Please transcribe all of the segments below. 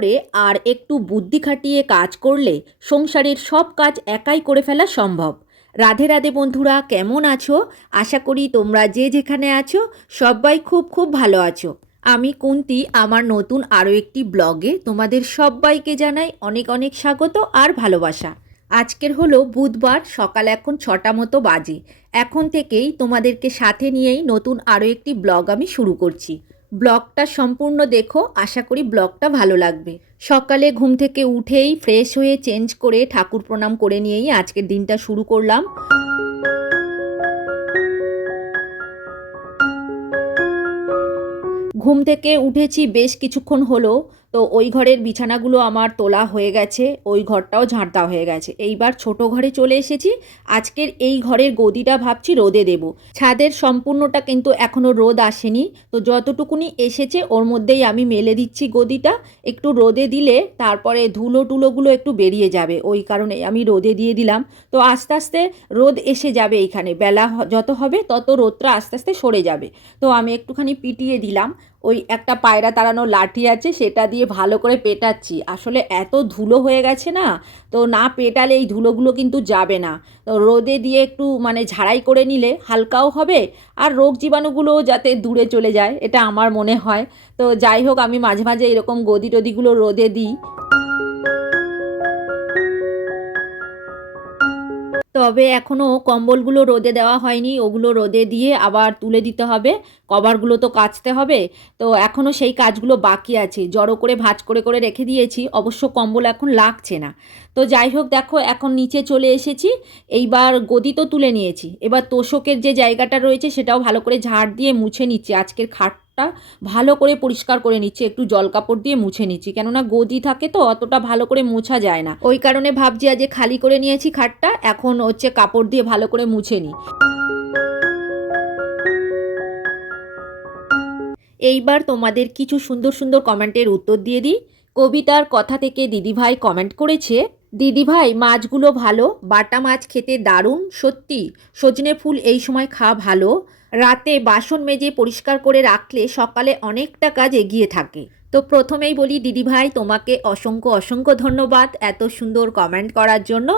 করে আর একটু বুদ্ধি খাটিয়ে কাজ করলে সংসারের সব কাজ একাই করে ফেলা সম্ভব। রাধে রাধে বন্ধুরা, কেমন আছো? আশা করি তোমরা যে যেখানে আছো, সবাই খুব খুব ভালো আছো। আমি কুন্তি, আমার নতুন আরও একটি ব্লগে তোমাদের সবাইকে জানাই অনেক অনেক স্বাগত আর ভালোবাসা। আজকের হলো বুধবার, সকাল এখন ছটা মতো বাজে। এখন থেকেই তোমাদেরকে সাথে নিয়েই নতুন আরও একটি ব্লগ আমি শুরু করছি। ব্লগটা সম্পূর্ণ দেখো, আশা করি ব্লগটা ভালো লাগবে। সকালে ঘুম থেকে উঠেই ফ্রেশ হয়ে চেঞ্জ করে ঠাকুর প্রণাম করে নিয়েই আজকের দিনটা শুরু করলাম। ঘুম থেকে উঠেছি বেশ কিছুক্ষণ হলো তো ওই ঘরের বিছানাগুলো আমার তোলা হয়ে গেছে, ওই ঘরটাও ঝাঁট হয়ে গেছে। এইবার ছোট ঘরে চলে এসেছি, আজকের এই ঘরের গদিটা ভাবছি রোদে দেব। ছাদের সম্পূর্ণটা কিন্তু এখনও রোদ আসেনি, তো যতটুকুনি এসেছে ওর মধ্যেই আমি মেলে দিচ্ছি গদিটা। একটু রোদে দিলে তারপরে ধুলো টুলোগুলো একটু বেরিয়ে যাবে, ওই কারণে আমি রোদে দিয়ে দিলাম। তো আস্তে আস্তে রোদ এসে যাবে এইখানে বেলা যত হবে তত রোদটা আস্তে আস্তে সরে যাবে। তো আমি একটুখানি পিটিয়ে দিলাম, ওই একটা পায়রা তাড়ানো লাঠি আছে সেটা দিয়ে ভালো করে পেটাচ্ছি। আসলে এত ধুলো হয়ে গেছে না, তো না পেটালে এই ধুলোগুলো কিন্তু যাবে না। তো রোদে দিয়ে একটু মানে ঝাড়াই করে নিলে হালকাও হবে আর রোগ জীবাণুগুলোও যাতে দূরে চলে যায়, এটা আমার মনে হয়। তো যাই হোক, আমি মাঝে মাঝে এরকম গদি টদিগুলো রোদে দিই। তবে এখনও কম্বলগুলো রোদে দেওয়া হয়নি, ওগুলো রোদে দিয়ে আবার তুলে দিতে হবে। কভারগুলো তো কাচতে হবে। তো এখনও সেই কাজগুলো বাকি আছে। জড়ো করে, ভাঁজ করে করে রেখে দিয়েছি, অবশ্য কম্বল এখন লাগছে না। তো যাই হোক, দেখো এখন নিচে চলে এসেছি। এইবার গদি তো তুলে নিয়েছি। এবার তোষকের যে জায়গাটা রয়েছে সেটাও ভালো করে ঝাড় দিয়ে মুছে নিচ্ছি। আজকের খাটটা ভালো করে পরিষ্কার করে নিচ্ছি, একটু জল কাপড় দিয়ে মুছে নিচ্ছি, কেননা গদি থাকে তো, অতটা ভালো করে মোছা যায় না। ওই কারণে ভাবছি আজ খালি করে নিয়েছি খাটটা, এখন হচ্ছে কাপড় দিয়ে ভালো করে মুছে নিই। এইবার তোমাদের কিছু সুন্দর সুন্দর কমেন্টের উত্তর দিয়ে দিই। কবিতার কথা থেকে দিদিভাই কমেন্ট করেছে দিদিভাই মাছগুলো ভালো, বাটা মাছ খেতে দারুণ, সত্যি। সজনে ফুল এই সময় খাওয়া ভালো। রাতে বাসন মেজে পরিষ্কার করে রাখলে সকালে অনেকটা কাজ এগিয়ে থাকে। তো প্রথমেই বলি দিদিভাই তোমাকে অসংখ্য অসংখ্য ধন্যবাদ এত সুন্দর কমেন্ট করার জন্য।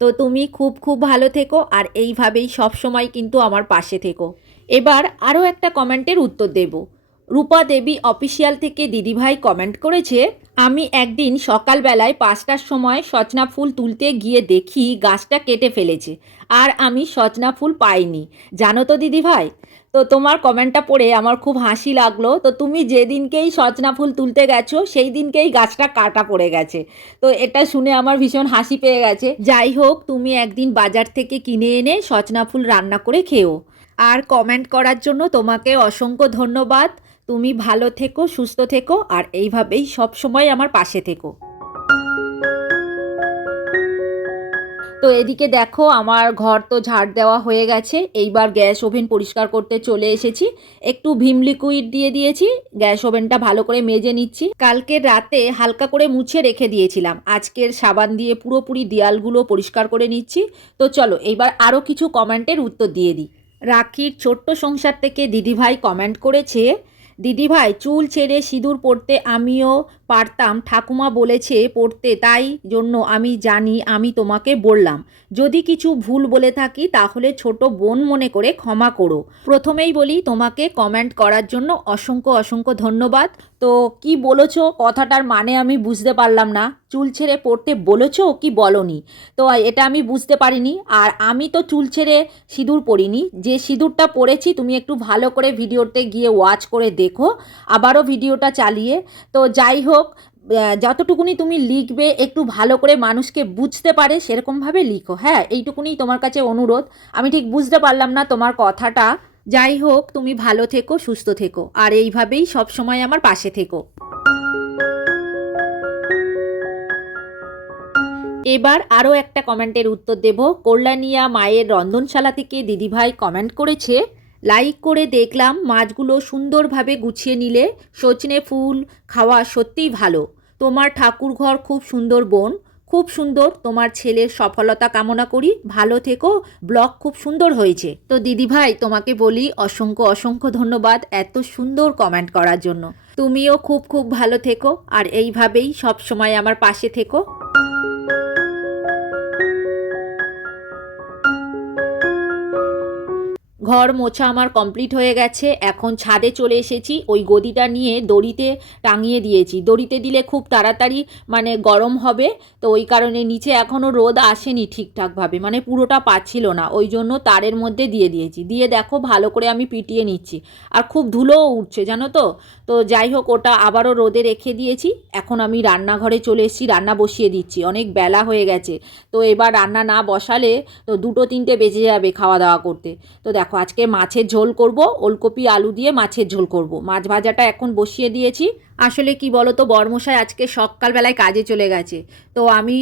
তো তুমি খুব খুব ভালো থেকো আর এইভাবেই সব সময় কিন্তু আমার পাশে থেকো। এবার আরও একটা কমেন্টের উত্তর দেব। রূপা দেবী অফিসিয়াল থেকে দিদিভাই কমেন্ট করেছে, আমি একদিন সকালবেলায় পাঁচটার সময় সজনা ফুল তুলতে গিয়ে দেখি গাছটা কেটে ফেলেছে, আর আমি সজনা ফুল পাইনি। জানো তো দিদিভাই? তো তোমার কমেন্টটা পড়ে আমার খুব হাসি লাগল, তো তুমি যেদিনকেই সজনা ফুল তুলতে গেছো সেই দিনকেই গাছটা কাটা পড়ে গেছে। তো এটা শুনে আমার ভীষণ হাসি পেয়ে গেছে। যাই হোক, তুমি একদিন বাজার থেকে কিনে এনে সজনা ফুল রান্না করে খেও। আর কমেন্ট করার জন্য তোমাকে অসংখ্য ধন্যবাদ। তুমি ভালো থেকো, সুস্থ থেকো, আর এইভাবেই সব সময় আমার পাশে থেকো। তো এদিকে দেখো, আমার ঘর তো ঝাড় দেওয়া হয়ে গেছে। এইবার গ্যাস ওভেন পরিষ্কার করতে চলে এসেছি। একটু ভিম লিকুইড দিয়ে দিয়েছি। গ্যাস ওভেনটা ভালো করে মেজে নিচ্ছি। কালকে রাতে হালকা করে মুছে রেখে দিয়েছিলাম। আজকের সাবান দিয়ে পুরোপুরি দেয়ালগুলো পরিষ্কার করে নিচ্ছি। তো চলো, এইবার আরও কিছু কমেন্টের উত্তর দিয়ে দিই। রাখির ছোট্ট সংসার থেকে দিদিভাই কমেন্ট করেছে দিদিভাই চুল ছেড়ে সিঁদুর পরতে আমিও পারতাম, ঠাকুমা বলেছে পড়তে, তাই জন্য আমি জানি, আমি তোমাকে বললাম। যদি কিছু ভুল বলে থাকি, তাহলে ছোট বোন মনে করে ক্ষমা করো। প্রথমেই বলি, তোমাকে কমেন্ট করার জন্য অসংখ্য অসংখ্য ধন্যবাদ। তো কি বলেছ? কথাটার মানে আমি বুঝতে পারলাম না। চুল ছেড়ে পড়তে বলেছ কি বলনি? তো এটা আমি বুঝতে পারিনি। আর আমি তো চুল ছেড়ে সিঁদুর পরিনি যে সিঁদুরটা পরেছি তুমি একটু ভালো করে ভিডিওতে গিয়ে ওয়াচ করে দেখো। আবারও ভিডিওটা চালিয়ে। তো যাই হোক আহ, যতটুকুনি তুমি লিখবে একটু ভালো করে মানুষকে বুঝতে পারে সেরকমভাবে লিখো। হ্যাঁ এইটুকুনি তোমার কাছে অনুরোধ। আমি ঠিক বুঝতে পারলাম না তোমার কথাটা। যাই হোক তুমি ভালো থেকো সুস্থ থেকো। আর এইভাবেই সব সময় আমার পাশে থেকো। এবার আরও একটা কমেন্টের উত্তর দেব। কল্যাণিয়া মায়ের রন্ধনশালা থেকে দিদিভাই কমেন্ট করেছে লাইক করে দেখলাম, মাছগুলো সুন্দরভাবে গুছিয়ে নিলে সজনে ফুল খাওয়া সত্যিই ভালো। তোমার ঠাকুর ঘর খুব সুন্দর বোন, খুব সুন্দর। তোমার ছেলের সফলতা কামনা করি। ভালো থেকো, ব্লগ খুব সুন্দর হয়েছে। তো দিদি ভাই তোমাকে বলি অসংখ্য অসংখ্য ধন্যবাদ এত সুন্দর কমেন্ট করার জন্য। তুমিও খুব খুব ভালো থেকো, আর এইভাবেই সব সময় আমার পাশে থেকো। ঘর মোছা আমার কমপ্লিট হয়ে গেছে। এখন ছাদে চলে এসেছি। ওই গদিটা নিয়ে দড়িতে টাঙিয়ে দিয়েছি। দড়িতে দিলে খুব তাড়াতাড়ি মানে গরম হবে। তো ওই কারণে নিচে এখনও রোদ আসেনি ঠিকঠাকভাবে। মানে পুরোটা পাচ্ছিল না। ওই জন্য তারের মধ্যে দিয়ে দিয়েছি। দিয়ে দেখো ভালো করে আমি পিটিয়ে নিচ্ছি। আর খুব ধুলোও উঠছে, জানো তো? তো যাই হোক, ওটা আবারও রোদে রেখে দিয়েছি। এখন আমি রান্নাঘরে চলে এসেছি। রান্না বসিয়ে দিচ্ছি। অনেক বেলা হয়ে গেছে। তো এবার রান্না না বসালে তো দুটো তিনটে বেজে যাবে খাওয়া দাওয়া করতে। তো দেখো আজকে মাছের ঝোল করব, ওলকপি, আলু দিয়ে মাছের ঝোল করব। মাছ ভাজাটা এখন বসিয়ে দিয়েছি। আসলে কি বলো তো বর্মশাই আজকে সকালবেলায় কাজে চলে গেছে। তো আমি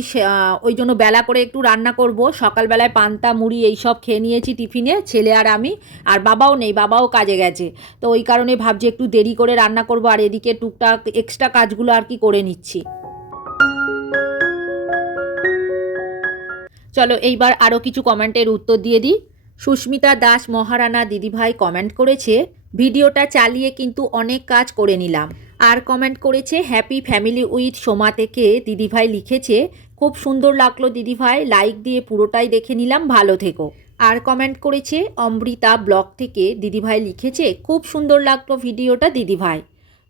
ওই জন্য বেলা করে একটু রান্না করব। সকালবেলায় পান্তা, মুড়ি এই সব খেয়ে নিয়েছি টিফিনে, ছেলে আর আমি, আর বাবাও নেই, বাবাও কাজে গেছে। তো ওই কারণে ভাবছি একটু দেরি করে রান্না করব, আর এদিকে টুকটাক এক্সট্রা কাজগুলো আর কি করে নিচ্ছি। চলো, এইবার আরও কিছু কমেন্টের উত্তর দিয়ে দিই। সুস্মিতা দাস মহারানা দিদিভাই কমেন্ট করেছে, ভিডিওটা চালিয়ে কিন্তু অনেক কাজ করে নিলাম। আর কমেন্ট করেছে, হ্যাপি ফ্যামিলি উইথ সোমা থেকে দিদিভাই লিখেছে, খুব সুন্দর লাগল দিদিভাই, লাইক দিয়ে পুরোটাই দেখে নিলাম, ভালো থেকো। আর কমেন্ট করেছে, অমৃতা ব্লগ থেকে দিদিভাই লিখেছে, খুব সুন্দর লাগল ভিডিওটা দিদিভাই।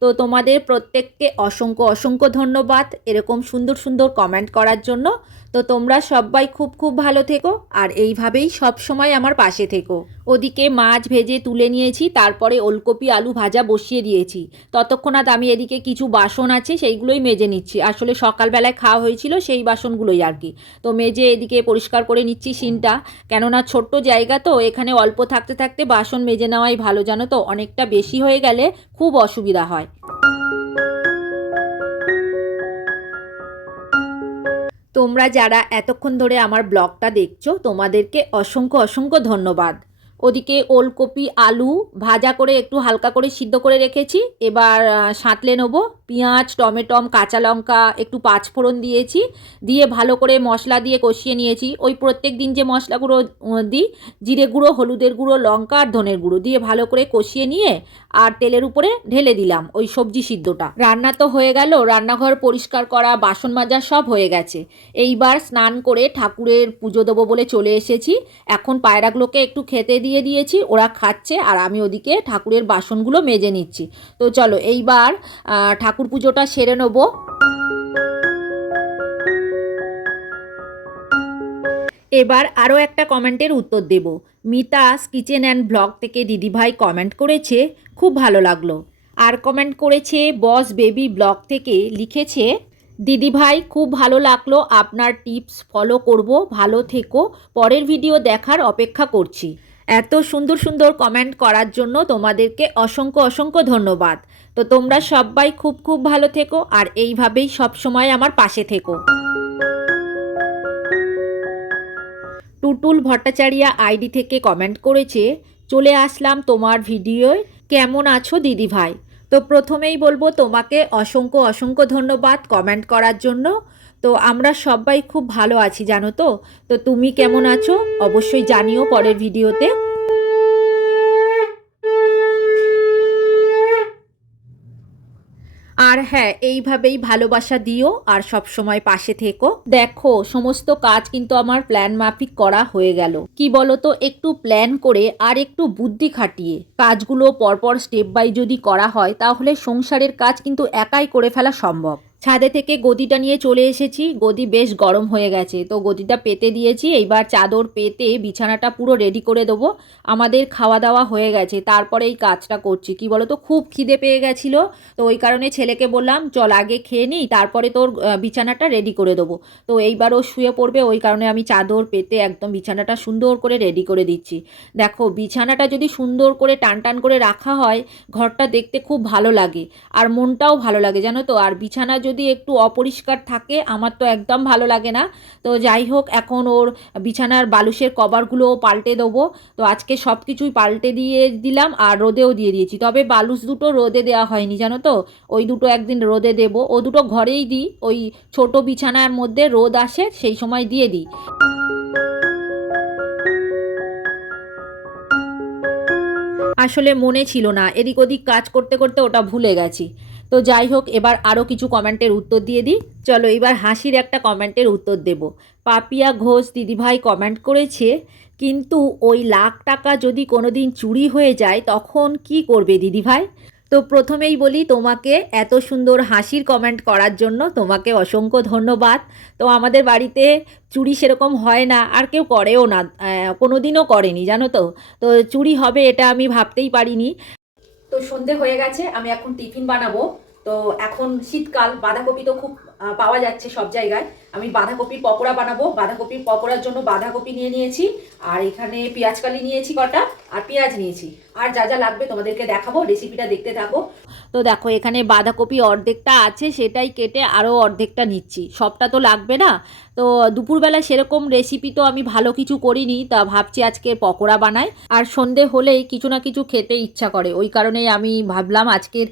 তো তোমাদের প্রত্যেককে অসংখ্য অসংখ্য ধন্যবাদ, এরকম সুন্দর সুন্দর কমেন্ট করার জন্য। তো তোমরা সবাই খুব খুব ভালো থেকো, আর এইভাবেই সব সময় আমার পাশে থেকো। ওদিকে মাছ ভেজে তুলে নিয়েছি, তারপরে ওলকপি আলু ভাজা বসিয়ে দিয়েছি। ততক্ষণাৎ আমি এদিকে কিছু বাসন আছে, সেইগুলোই মেজে নিচ্ছি। আসলে সকালবেলায় খাওয়া হয়েছিল সেই বাসনগুলোই আর কি। তো মেজে এদিকে পরিষ্কার করে নিচ্ছি সিনটা কেননা ছোট্ট জায়গা তো, এখানে অল্প থাকতে থাকতে বাসন মেজে নেওয়াই ভালো, জানো তো? অনেকটা বেশি হয়ে গেলে খুব অসুবিধা হয়। তোমরা যারা এতক্ষণ ধরে আমার ব্লগটা দেখছ, তোমাদেরকে অসংখ্য অসংখ্য ধন্যবাদ। ওদিকে ওলকপি আলু ভাজা করে একটু হালকা করে সিদ্ধ করে রেখেছি। এবার সাঁতলে নেব। পেঁয়াজ টমেটম কাঁচা লঙ্কা একটু পাঁচফোড়ন দিয়েছি দিয়ে ভালো করে মশলা দিয়ে কষিয়ে নিয়েছি। ওই প্রত্যেক দিন যে মশলাগুলো দিই জিরে গুঁড়ো হলুদের গুঁড়ো লঙ্কা আর ধনের গুঁড়ো দিয়ে ভালো করে কষিয়ে নিয়ে আর তেলের উপরে ঢেলে দিলাম ওই সবজি সিদ্ধটা। রান্না তো হয়ে গেল রান্নাঘর পরিষ্কার করা বাসন মাজা সব হয়ে গেছে। এইবার স্নান করে ঠাকুরের পুজো দেবো বলে চলে এসেছি। এখন পায়রাগুলোকে একটু খেতে দিয়ে দিয়েছি ওরা খাচ্ছে আর আমি ওদিকে ঠাকুরের বাসনগুলো মেজে নিচ্ছি। তো চলো এইবার আহ, ঠাকুর পুজোটা সেরে নেব। এবার আরও একটা কমেন্টের উত্তর দেব। মিতাস কিচেন অ্যান্ড ব্লগ থেকে দিদিভাই কমেন্ট করেছে, খুব ভালো লাগল। আর কমেন্ট করেছে, বস বেবি ব্লগ থেকে লিখেছে, দিদিভাই, খুব ভালো লাগল আপনার টিপস ফলো করব, ভালো থেকো, পরের ভিডিও দেখার অপেক্ষা করছি। এত সুন্দর সুন্দর কমেন্ট করার জন্য তোমাদেরকে অসংখ্য অসংখ্য ধন্যবাদ। তো তোমরা সবাই খুব খুব ভালো থেকো আর এইভাবেই সব সময় আমার পাশে থেকো। টুটুল ভট্টাচারিয়া আইডি থেকে কমেন্ট করেছে, চলে আসলাম তোমার ভিডিওয় কেমন আছো দিদি ভাই? তো প্রথমেই বলব, তোমাকে অসংখ্য অসংখ্য ধন্যবাদ কমেন্ট করার জন্য। তো আমরা সবাই খুব ভালো আছি, জানো তো? তো তুমি কেমন আছো? অবশ্যই জানিও পরের ভিডিওতে। আর হ্যাঁ এইভাবেই ভালোবাসা দিও আর সব সময় পাশে থেকো। দেখো, সমস্ত কাজ কিন্তু আমার প্ল্যান মাফিক করা হয়ে গেল। কি বলো তো একটু প্ল্যান করে আর একটু বুদ্ধি খাটিয়ে। কাজগুলো পরপর স্টেপ বাই যদি করা হয়, তাহলে সংসারের কাজ কিন্তু একাই করে ফেলা সম্ভব। ছাদে থেকে গদিটা নিয়ে চলে এসেছি। গদি বেশ গরম হয়ে গেছে। তো গদিটা পেতে দিয়েছি। এইবার চাদর পেতে বিছানাটা পুরো রেডি করে দেবো। আমাদের খাওয়া দাওয়া হয়ে গেছে। তারপরে এই কাজটা করছি। কি বলো তো খুব খিদে পেয়ে গেছিল। তো ওই কারণে ছেলেকে বললাম, চল আগে খেয়ে নিই তারপরে তোর বিছানাটা রেডি করে দেবো। তো এইবার ও শুয়ে পড়বে। ওই কারণে আমি চাদর পেতে একদম বিছানাটা সুন্দর করে রেডি করে দিচ্ছি। দেখো, বিছানাটা যদি সুন্দর করে টান টান করে রাখা হয়, ঘরটা দেখতে খুব ভালো লাগে। আর মনটাও ভালো লাগে, জানো তো? আর বিছানা যদি যদি একটু অপরিষ্কার থাকে, আমার তো একদম ভালো লাগে না। তো যাই হোক, এখন ওর বিছানার বালুশের কভারগুলোও পাল্টে দেবো। তো আজকে সব কিছুই পাল্টে দিয়ে দিলাম আর রোদেও দিয়ে দিয়েছি। তবে বালুশ দুটো রোদে দেওয়া হয়নি, জানো তো? ওই দুটো একদিন রোদে দেবো। ও দুটো ঘরেই দিই, ওই ছোট বিছানার মধ্যে রোদ আসে, সেই সময় দিয়ে দিই। আসলে মনে ছিল না, এদিক ওদিক কাজ করতে করতে ওটা ভুলে গেছি। তো যাই হোক, এবার আরও কিছু কমেন্টের উত্তর দিয়ে দিই। চলো, এবার হাসির একটা কমেন্টের উত্তর দেব। পাপিয়া ঘোষ দিদিভাই কমেন্ট করেছে, কিন্তু ওই লাখ টাকা যদি কোনো দিন চুরি হয়ে যায়, তখন কি করবে দিদিভাই? তো প্রথমেই বলি তোমাকে এত সুন্দর হাসির কমেন্ট করার জন্য তোমাকে অসংখ্য ধন্যবাদ। তো আমাদের বাড়িতে চুরি সেরকম হয় না, আর কেউ করেও না কোনো দিনও করেনি, জানো তো? তো চুরি হবে এটা আমি ভাবতেই পারিনি। তো সন্ধে হয়ে গেছে, আমি এখন টিফিন বানাবো। তো এখন শীতকাল বাঁধাকপি তো খুব পাওয়া যাচ্ছে সব জায়গায়। আমি বাঁধাকপির পকোড়া বানাবো। বাঁধাকপির পকোড়ার জন্য বাঁধাকপি নিয়ে নিয়েছি। আর এখানে পেঁয়াজ কালি নিয়েছি কটা, আর পেঁয়াজ নিয়েছি। আর যা যা লাগবে তোমাদেরকে দেখাবো রেসিপিটা দেখতে থাকো। তো দেখো, এখানে বাঁধাকপি অর্ধেকটা আছে, সেটাই কেটে আরও অর্ধেকটা নিচ্ছি। সবটা তো লাগবে না? তো দুপুরবেলা সেরকম রেসিপি তো আমি ভালো কিছু করিনি, তা ভাবছি আজকে পকোড়া বানাই। আর সন্ধে হলেই কিছু না কিছু খেতে ইচ্ছা করে। ওই কারণেই আমি ভাবলাম আজকের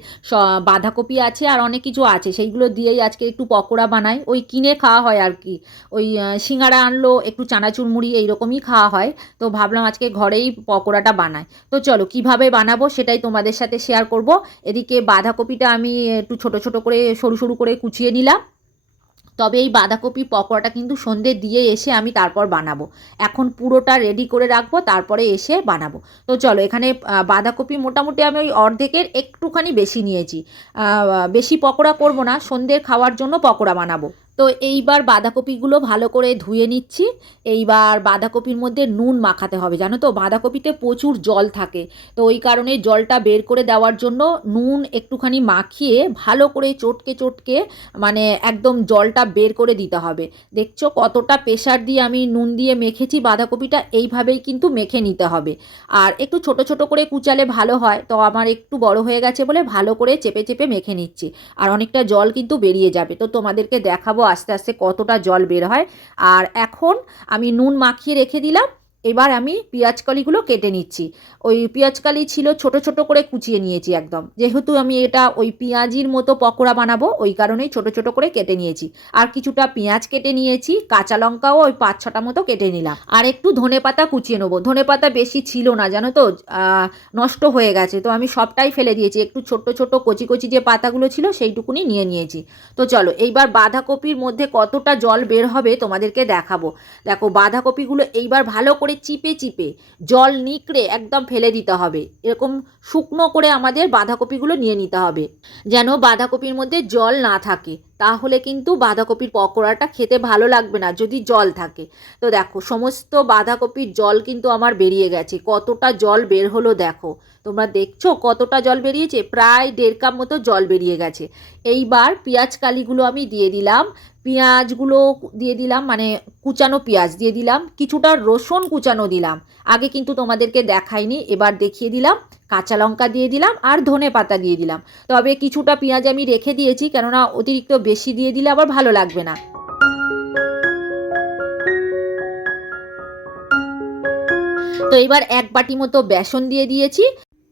বাঁধাকপি আছে আর অনেক কিছু আছে। সেইগুলো দিয়েই আজকে একটু পকোড়া বানাই। ওই কিনে খাওয়া হয় আর কি ওই আহ, সিঙ্গাড়া আনলো একটু চানাচুর মুড়ি এইরকমই খাওয়া হয়। তো ভাবলাম আজকে ঘরেই পকোড়াটা বানাই। তো চলো কীভাবে বানাবো সেটাই তোমাদের সাথে শেয়ার করব। এদিকে বাঁধাকপিটা আমি একটু ছোট ছোট করে সরু সরু করে কুচিয়ে নিলাম। তবে এই বাঁধাকপি পকোড়াটা কিন্তু সন্ধে দিয়ে এসে আমি তারপর বানাবো। এখন পুরোটা রেডি করে রাখব তারপরে এসে বানাবো। তো চলো এখানে বাঁধাকপি মোটামুটি আমি ওই অর্ধেকের একটুখানি বেশি নিয়েছি। বেশি পকোড়া করব না সন্ধ্যের খাওয়ার জন্য পকোড়া বানাবো। তো এইবার বাঁধাকপিগুলো ভালো করে ধুয়ে নিচ্ছি। এইবার বাঁধাকপির মধ্যে নুন মাখাতে হবে, জানো তো? বাঁধাকপিতে প্রচুর জল থাকে। তো ওই কারণে জলটা বের করে দেওয়ার জন্য নুন একটুখানি মাখিয়ে ভালো করে চটকে চটকে মানে একদম জলটা বের করে দিতে হবে। দেখছ কতটা প্রেশার দিয়ে আমি নুন দিয়ে মেখেছি বাঁধাকপিটা? এইভাবেই কিন্তু মেখে নিতে হবে। আর একটু ছোট ছোট করে কুচালে ভালো হয়, তো আমার একটু বড় হয়ে গেছে বলে ভালো করে চেপে চেপে মেখে নিচ্ছি। আর অনেকটা জল কিন্তু বেরিয়ে যাবে। তো তোমাদেরকে দেখাবো আস্তে আস্তে কতটা জল বের হয়। আর এখন আমি নুন মাখিয়ে রেখে দিলাম। এবার আমি পেঁয়াজ কলিগুলো কেটে নিচ্ছি। ওই পেঁয়াজ কালি ছিল ছোট ছোট করে কুচিয়ে নিয়েছি একদম। যেহেতু আমি এটা ওই পেঁয়াজির মতো পকোড়া বানাবো, ওই কারণেই ছোট ছোট করে কেটে নিয়েছি। আর কিছুটা পেঁয়াজ কেটে নিয়েছি, কাঁচা লঙ্কাও ওই পাঁচ ছটা মতো কেটে নিলাম। আর একটু ধনে পাতা কুচিয়ে নেব। ধনে পাতা বেশি ছিল না, জানো তো? নষ্ট হয়ে গেছে। তো আমি সবটাই ফেলে দিয়েছি। একটু ছোট ছোট কচি কচি যে পাতাগুলো ছিল সেইটুকুনি নিয়ে নিয়েছি। তো চলো, এইবার বাঁধাকপির মধ্যে কতটা জল বের হবে তোমাদেরকে দেখাবো। দেখো, বাঁধাকপিগুলো এইবার ভালো করে চিপে চিপে জল নিকড়ে একদম ফেলে দিতে হবে। এরকম শুকনো করে আমাদের বাঁধাকপিগুলো নিয়ে নিতে হবে। যেন বাঁধাকপির মধ্যে জল না থাকে। তাহলে কিন্তু বাঁধাকপির পকোড়াটা খেতে ভালো লাগবে না, যদি জল থাকে। তো দেখো, সমস্ত বাঁধাকপির জল কিন্তু আমার বেরিয়ে গেছে। কতটা জল বের হলো দেখো। তোমরা দেখছ কতটা জল বেরিয়েছে? প্রায় দেড় কাপ মতো জল বেরিয়ে গেছে। এইবার পেঁয়াজ কালিগুলো আমি দিয়ে দিলাম। পেঁয়াজগুলো দিয়ে দিলাম মানে কুচানো পেঁয়াজ দিয়ে দিলাম। কিছুটা রসুন কুচানো দিলাম। আগে কিন্তু তোমাদেরকে দেখাইনি, এবার দেখিয়ে দিলাম। কাঁচা লঙ্কা দিয়ে দিলাম আর ধনে পাতা দিয়ে দিলাম। তবে কিছুটা পেঁয়াজ আমি রেখে দিয়েছি, কেননা অতিরিক্ত বেশি দিয়ে দিলে আবার ভালো লাগবে না। তো এবার এক বাটি মতো বেসন দিয়ে দিয়েছি।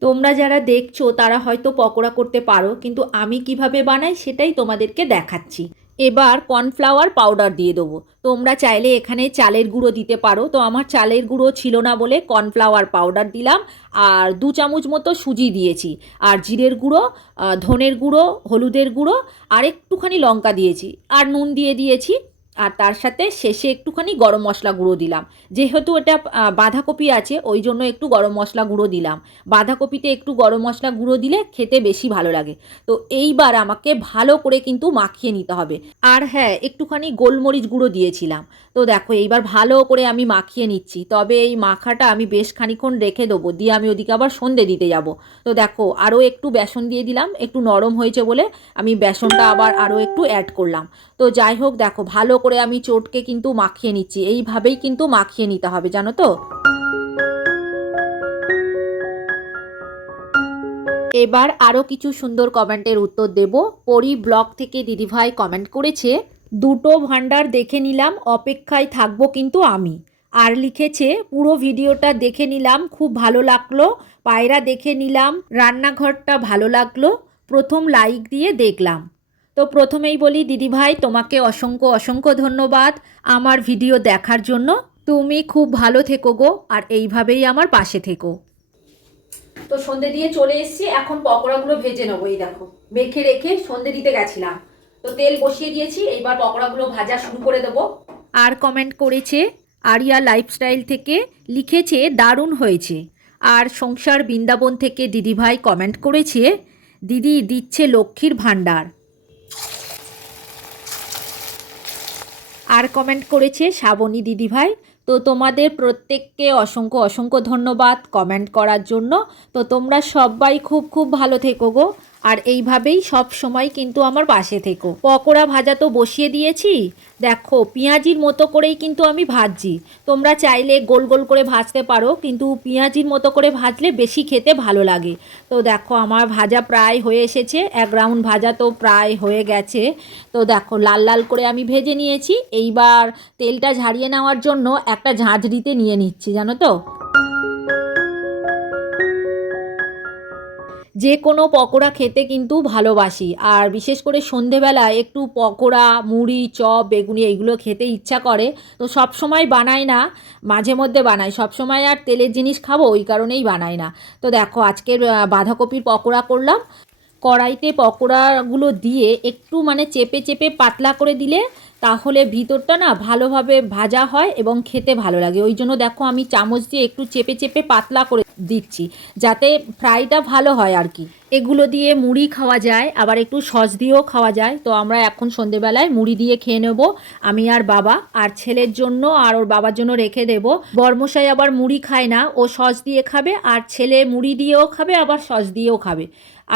তোমরা যারা দেখছ তারা হয়তো পকোড়া করতে পারো, কিন্তু আমি কীভাবে বানাই সেটাই তোমাদেরকে দেখাচ্ছি। এবার কর্নফ্লাওয়ার পাউডার দিয়ে দেবো। তোমরা চাইলে এখানে চালের গুঁড়ো দিতে পারো। তো আমার চালের গুঁড়ো ছিল না বলে কর্নফ্লাওয়ার পাউডার দিলাম। আর দু চামচ মতো সুজি দিয়েছি। আর জিরের গুঁড়ো ধনের গুঁড়ো, হলুদের গুঁড়ো, আর একটুখানি লঙ্কা দিয়েছি। আর নুন দিয়ে দিয়েছি। আর তার সাথে শেষে একটুখানি গরম মশলা গুঁড়ো দিলাম। যেহেতু এটা বাঁধাকপি আছে, ওই জন্য একটু গরম মশলা গুঁড়ো দিলাম। বাঁধাকপিতে একটু গরম মশলা গুঁড়ো দিলে খেতে বেশি ভালো লাগে। তো এইবার আমাকে ভালো করে কিন্তু মাখিয়ে নিতে হবে। আর হ্যাঁ একটুখানি গোলমরিচ গুঁড়ো দিয়েছিলাম। তো দেখো, এইবার ভালো করে আমি মাখিয়ে নিচ্ছি। তবে এই মাখাটা আমি বেশ খানিক্ষণ রেখে দেবো। দিয়ে আমি ওদিকে আবার সন্ধে দিতে যাব। তো দেখো, আরও একটু বেসন দিয়ে দিলাম। একটু নরম হয়েছে বলে আমি বেসনটা আবার আরও একটু অ্যাড করলাম। তো যাই হোক, দেখো, ভালো করে আমি চোটকে কিন্তু মাখিয়ে নিচ্ছি। এইভাবেই কিন্তু মাখিয়ে নিতে হবে, জানো তো? এবার আরও কিছু সুন্দর কমেন্টের উত্তর দেব। পরি ব্লগ থেকে দিদিভাই কমেন্ট করেছে, দুটো ভান্ডার দেখে নিলাম, অপেক্ষায় থাকব কিন্তু আমি। আর লিখেছে, পুরো ভিডিওটা দেখে নিলাম, খুব ভালো লাগল, পায়রা দেখে নিলাম, রান্নাঘরটা ভালো লাগল, প্রথম লাইক দিয়ে দেখলাম। তো প্রথমেই বলি দিদিভাই তোমাকে অসংখ্য অসংখ্য ধন্যবাদ আমার ভিডিও দেখার জন্য। তুমি খুব ভালো থেকো গো, আর এইভাবেই আমার পাশে থেকো। তো সন্ধে দিয়ে চলে এসেছি, এখন পকোড়াগুলো ভেজে নেব, এই দেখো। মেখে রেখে সন্ধে দিতে গেছিলাম। তো তেল বসিয়ে দিয়েছি, এইবার পকোড়াগুলো ভাজা শুরু করে দেবো। আর কমেন্ট করেছে, আরিয়া লাইফস্টাইল থেকে লিখেছে, দারুণ হয়েছে। আর সংসার বৃন্দাবন থেকে দিদিভাই কমেন্ট করেছে, দিদি, দিচ্ছে লক্ষ্মীর ভাণ্ডার। আর কমেন্ট করেছে শ্রাবণী দিদিভাই তো তোমাদের প্রত্যেককে অসংখ্য অসংখ্য ধন্যবাদ কমেন্ট করার জন্য। তো তোমরা সবাই খুব খুব ভালো থেকো গো। আর এইভাবেই সব সময় কিন্তু আমার পাশে থেকো। পকোড়া ভাজা তো বসিয়ে দিয়েছি। দেখো, পেঁয়াজির মতো করেই কিন্তু আমি ভাজছি। তোমরা চাইলে গোল গোল করে ভাজতে পারো, কিন্তু পেঁয়াজির মতো করে ভাজলে বেশি খেতে ভালো লাগে। তো দেখো, আমার ভাজা প্রায় হয়ে এসেছে। এক রাউন্ড ভাজা তো প্রায় হয়ে গেছে। তো দেখো, লাল লাল করে আমি ভেজে নিয়েছি। এইবার তেলটা ঝাড়িয়ে নেওয়ার জন্য একটা ঝাঁঝরিতে নিয়ে নিচ্ছি, জানো তো? যে কোনো পকোড়া খেতে কিন্তু ভালোবাসি। আর বিশেষ করে সন্ধেবেলায় একটু পকোড়া, মুড়ি, চপ, বেগুনি এইগুলো খেতে ইচ্ছা করে। তো সব সময় বানাই না, মাঝে মধ্যে বানাই। সব সময় আর তেলের জিনিস খাব, ওই কারণেই বানাই না। তো দেখো, আজকের বাঁধাকপির পকোড়া করলাম। কড়াইতে পকোড়াগুলো দিয়ে একটু মানে চেপে চেপে পাতলা করে দিলে তাহলে ভিতরটা না ভালোভাবে ভাজা হয় এবং খেতে ভালো লাগে। ওই জন্য দেখো, আমি চামচ দিয়ে একটু চেপে চেপে পাতলা করে দিচ্ছি, যাতে ফ্রাইটা ভালো হয় আর কি। এগুলো দিয়ে মুড়ি খাওয়া যায়, আবার একটু সস দিয়েও খাওয়া যায়। তো আমরা এখন সন্ধেবেলায় মুড়ি দিয়ে খেয়ে নেব, আমি আর বাবা। আর ছেলের জন্য আর ওর বাবার জন্য রেখে দেব। বর্মশাই আবার মুড়ি খায় না, ও সস দিয়ে খাবে, আর ছেলে মুড়ি দিয়েও খাবে, আবার সস দিয়েও খাবে।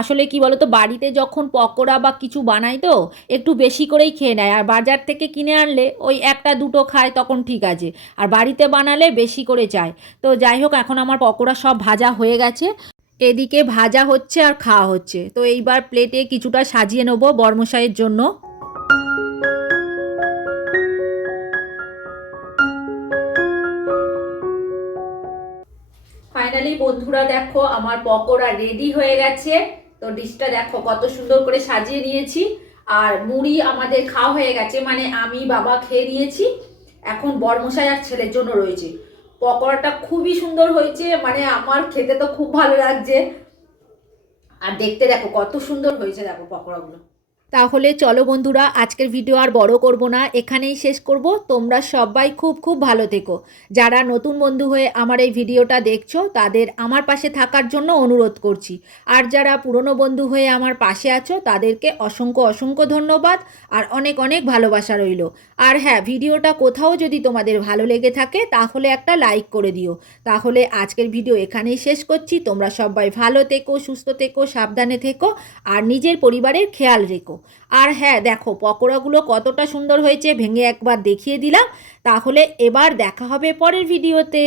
আসলে কি বলতো, বাড়িতে যখন পকোড়া বা কিছু বানাই তো, একটু বেশি করেই খেয়ে নেয়। আর বাজার থেকে কিনে আনলে ওই একটা দুটো খায় তখন ঠিক আছে। আর বাড়িতে বানালে বেশি করে চায়। তো যাই হোক, এখন আমার পকোড়া সব ভাজা হয়ে গেছে। এদিকে ভাজা হচ্ছে আর খাওয়া হচ্ছে। তো এইবার প্লেটে কিছুটা সাজিয়ে নেব বর্মশাইয়ের জন্য। ফাইনালি বন্ধুরা দেখো, আমার পকোড়া রেডি হয়ে গেছে। তো ডিশটা দেখো, কত সুন্দর করে সাজিয়ে নিয়েছি। আর মুড়ি আমাদের খাওয়া হয়ে গেছে মানে আমি, বাবা খেয়ে নিয়েছি। এখন বরমশাই আর ছেলের জন্য রয়েছে। পকোড়াটা খুবই সুন্দর হয়েছে মানে আমার খেতে তো খুব ভালো লাগছে। আর দেখতে দেখো, কত সুন্দর হয়েছে দেখো পকোড়াগুলো। তাহলে চলো বন্ধুরা, আজকের ভিডিও আর বড় করব না, এখানেই শেষ করব। তোমরা সবাই খুব খুব ভালো থেকো। যারা নতুন বন্ধু হয়ে আমার এই ভিডিওটা দেখছ, তাদের আমার পাশে থাকার জন্য অনুরোধ করছি। আর যারা পুরনো বন্ধু হয়ে আমার পাশে আছো, তাদেরকে অসংখ্য অসংখ্য ধন্যবাদ আর অনেক অনেক ভালোবাসা রইল। আর হ্যাঁ ভিডিওটা কোথাও যদি তোমাদের ভালো লেগে থাকে, তাহলে একটা লাইক করে দিও। তাহলে আজকের ভিডিও এখানেই শেষ করছি। তোমরা সবাই ভালো থেকো, সুস্থ থেকো, সাবধানে থেকো আর নিজের পরিবারের খেয়াল রেখো। আর হ্যাঁ দেখো, পকোড়াগুলো কতটা সুন্দর হয়েছে, ভেঙে একবার দেখিয়ে দিলাম। তাহলে এবার দেখা হবে পরের ভিডিওতে